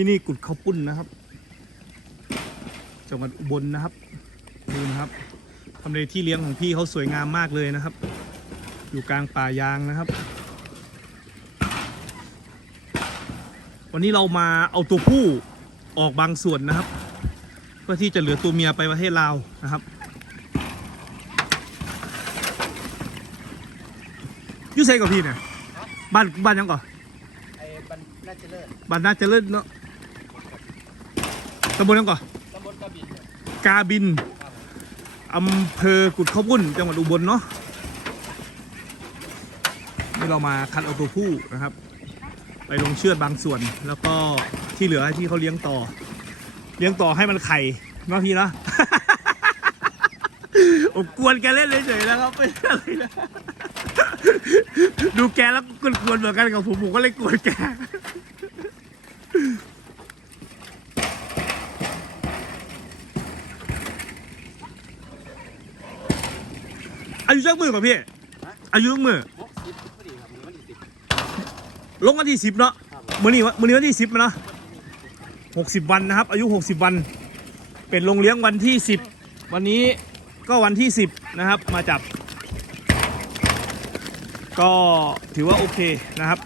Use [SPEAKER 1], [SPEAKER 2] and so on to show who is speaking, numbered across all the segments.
[SPEAKER 1] ที่นี่กุดข้าวปุ้นนะครับ จังหวัดอุบลนะครับดูนะครับทำเลที่เลี้ยงของพี่เขาสวยงามมากเลยนะครับ อยู่กลางป่ายางนะครับ วันนี้เรามาเอาตัวผู้ออกบางส่วนนะครับ เพื่อที่จะเหลือตัวเมียไปประเทศลาวนะครับอยูไซกับพี่เนี่ยบ้านบ้านยังก่อน
[SPEAKER 2] ไอ้บันน่าจะเลิศ
[SPEAKER 1] บ้านน่าเจะเลิศเนาะ ตำบลยังก่อน
[SPEAKER 2] ตำบลกระบี่เนี่ย
[SPEAKER 1] กาบินอำเภอกุดข้าวบุ้นจังหวัดอุบลเนาะนี่เรามาคัดเอาตัวผู้นะครับ ไปลงเชือดบางส่วน แล้วก็ที่เหลือให้ที่เขาเลี้ยงต่อ เลี้ยงต่อให้มันไข่เนาะพี่เนาะผมกวนแกเล่นเฉยๆนะครับไม่อะไรนะดูแกแล้วกวนๆเหมือนกันกับผมผมก็เลยกวนแก อายุจักมือป่ะพี่อายุจักมือ
[SPEAKER 2] หกสิบพอดีครับมีวันที่สิบ
[SPEAKER 1] ลงวันที่สิบเนาะ
[SPEAKER 2] ครับ
[SPEAKER 1] มื้อนี้วะมื้อนี้วันที่สิบเนาะหกสิบวันนะครับ อายุหกสิบวัน เป็นลงเลี้ยงวันที่สิบวันนี้ก็วันที่สิบนะครับ มาจับ ก็ถือว่าโอเคนะครับ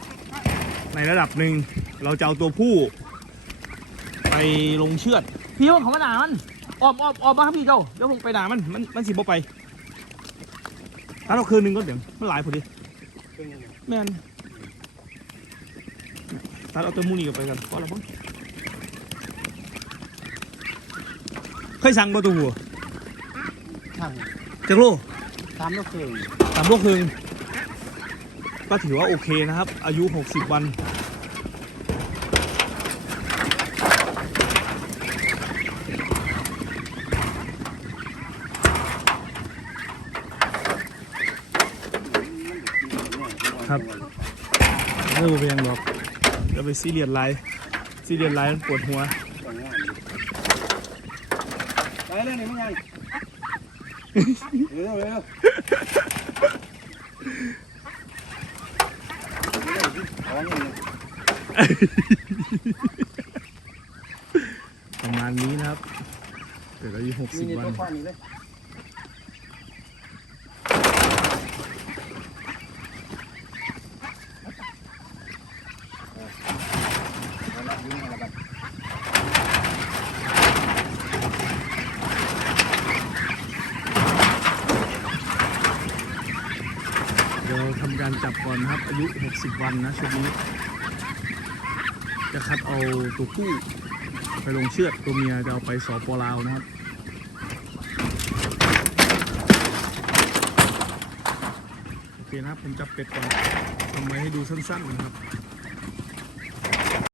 [SPEAKER 1] ในระดับหนึ่งเราจะเอาตัวผู้ ไปลงเชือดพี่ว่าของมันหนามันออกออกออกมาครับพี่เจ้าเดี๋ยวผมไปด่ามันมันมันสิบ่ไป ถ้าเราคืนหนึงก็เดี๋ยวมันหลายพอดี
[SPEAKER 2] เป็นยังไง
[SPEAKER 1] แม่นตัดเอาตัวมูนี่กลับไปกันพอแล้วมั้งเคยสั่งประตูหัว
[SPEAKER 2] ช่าง
[SPEAKER 1] จากโล
[SPEAKER 2] ตามลูกเคย
[SPEAKER 1] สามโลครึ่งก็ถือว่าโอเคนะครับ อายุ 60 วัน ครับไม่รู้เป็นยังหรอกจะไปซีเรียสไลน์ซีเรียสไลน์มันปวดหัว
[SPEAKER 2] ไปเลยนี่ไม่ยังเร็วเร็วเอาเงิน
[SPEAKER 1] ประมาณนี้นะครับเกิดอายุ
[SPEAKER 2] มีนี่
[SPEAKER 1] 60วั
[SPEAKER 2] ตัวน ข้อนี้เลย
[SPEAKER 1] เดี๋ยวทำการจับก่อนนะครับ อายุ 60 วันนะชุดนี้ จะคัดเอาตัวผู้ไปลงเชือดตัวเมียจะเอาไปสอปลาวนะครับโอเคนะครับผมจับเป็ดก่อนทำไว้ให้ดูสั้นๆนะครับ